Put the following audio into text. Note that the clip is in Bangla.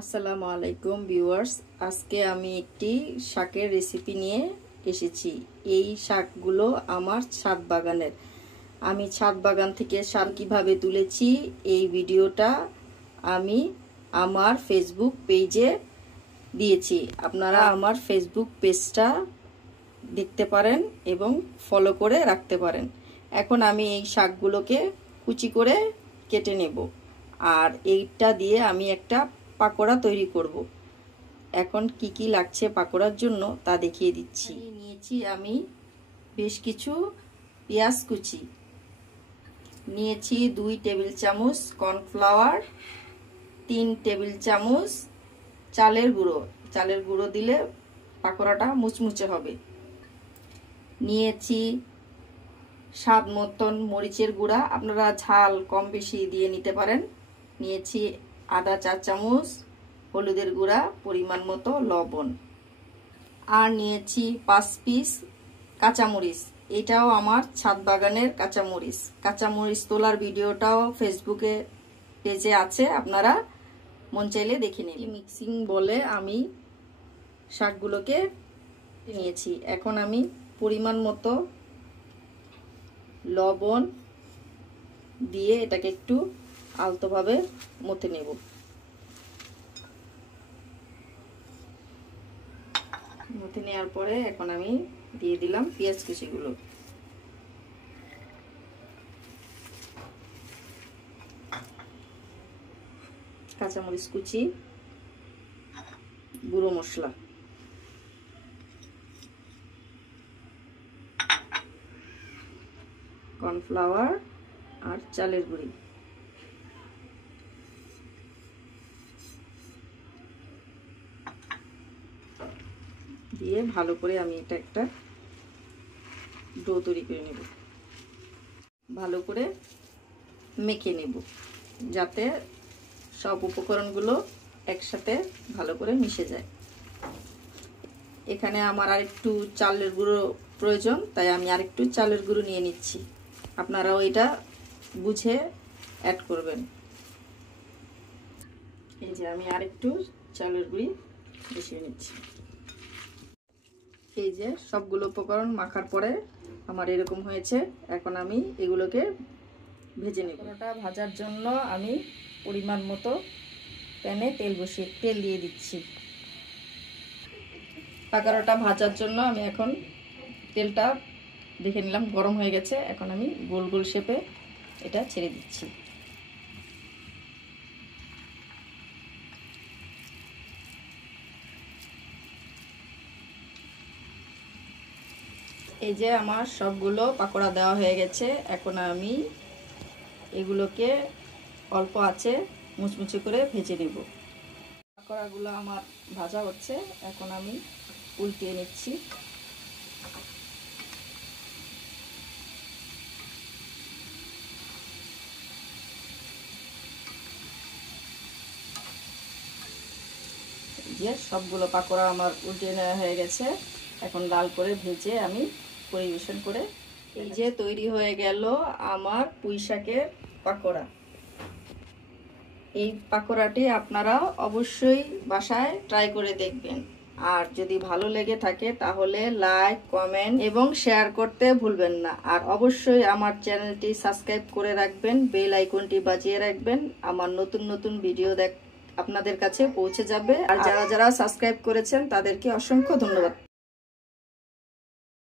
আসসালামু আলাইকুম ভিউয়ার্স, আজকে আমি একটি শাকের রেসিপি নিয়ে এসেছি। এই শাকগুলো আমার ছাদ বাগানের। আমি ছাদ বাগান থেকে শাক কিভাবে তুলেছি এই ভিডিওটা আমি আমার ফেসবুক পেজে দিয়েছি। আপনারা আমার ফেসবুক পেজটা দেখতে পারেন এবং ফলো করে রাখতে পারেন। এখন আমি এই শাকগুলোকে কুচি করে কেটে নেব, আর এইটা দিয়ে আমি একটা পাকোড়া তৈরি করব। এখন কি কি লাগছে পাকোড়ার জন্য তা দেখিয়ে দিচ্ছি। নিয়েছি আমি বেশ কিছু পেঁয়াজ কুচি, নিয়েছি 2 টেবিল চামচ কর্নফ্লাওয়ার, 3 টেবিল চামচ চালের গুঁড়ো। চালের গুঁড়ো দিলে পাকোড়াটা মুচমুচে হবে। নিয়েছি স্বাদ মতন মরিচের গুঁড়া, আপনারা ঝাল কম বেশি দিয়ে নিতে পারেন। নিয়েছি আদা 4 চামচ, হলুদের গুঁড়া পরিমাণ মতো, লবণ, আর নিয়েছি 5 পিস কাঁচামরিচ। এটাও আমার ছাদ বাগানের কাঁচামরিচ। কাঁচামরিচ তোলার ভিডিওটাও ফেসবুকে পেজে আছে, আপনারা মন চাইলে দেখে নিন। মিক্সিং বলে আমি শাকগুলোকে নিয়েছি। এখন আমি পরিমাণ মতো লবণ দিয়ে এটাকে একটু আলতোভাবে মথে নেব। মথে নেওয়ার পরে এখন আমি দিয়ে দিলাম পেঁয়াজ কুচিগুলো। কাঁচামরিচ কুচি, গুঁড়ো মশলা, কর্নফ্লাওয়ার আর চালের গুঁড়ি, দিয়ে ভালো করে আমি এটা একটা ডো তৈরি করে নেব। ভালো করে মেখে নেব যাতে সব উপকরণগুলো একসাথে ভালো করে মিশে যায়। এখানে আমার আরেকটু চালের গুঁড়ো প্রয়োজন, তাই আমি আরেকটু চালের গুঁড়ো নিয়ে নিচ্ছি। আপনারাও এটা বুঝে অ্যাড করবেন। এই যে আমি আরেকটু চালের গুঁড়ি মিশিয়ে নিচ্ছি। এই যে সবগুলো উপকরণ মাখার পরে আমার এরকম হয়েছে। এখন আমি এগুলোকে ভেজে নেব। পাকোড়াটা ভাজার জন্য আমি পরিমাণ মতো প্যানে তেল দিয়ে দিচ্ছি। পাকোড়াটা ভাজার জন্য আমি এখন তেলটা দেখে নিলাম গরম হয়ে গেছে। এখন আমি গোল গোল শেপে এটা ছেড়ে দিচ্ছি। এই যে আমার সবগুলো পাকোড়া দেওয়া হয়ে গেছে। এখন আমি এগুলোকে অল্প আঁচে মুচমুচে করে ভেজে নেব। পাকোড়াগুলো আমার ভাজা হচ্ছে, এখন আমি উল্টিয়ে নিচ্ছি। যে সবগুলো পাকোড়া আমার উল্টিয়ে নেওয়া হয়ে গেছে। এখন লাল করে ভেজে আমি পরিবেশন করে, এই যে তৈরি হয়ে গেল আমার পুঁই শাকের পাকোড়া। এই পাকোড়াটি আপনারা অবশ্যই বাসায় ট্রাই করে দেখবেন, আর যদি ভালো লেগে থাকে তাহলে লাইক, কমেন্ট এবং শেয়ার করতে ভুলবেন না। আর অবশ্যই আমার চ্যানেলটি সাবস্ক্রাইব করে রাখবেন, বেল আইকনটি বাজিয়ে রাখবেন। আমার নতুন নতুন ভিডিও আপনাদের কাছে পৌঁছে যাবে। আর যারা যারা সাবস্ক্রাইব করেছেন তাদেরকে অসংখ্য ধন্যবাদ।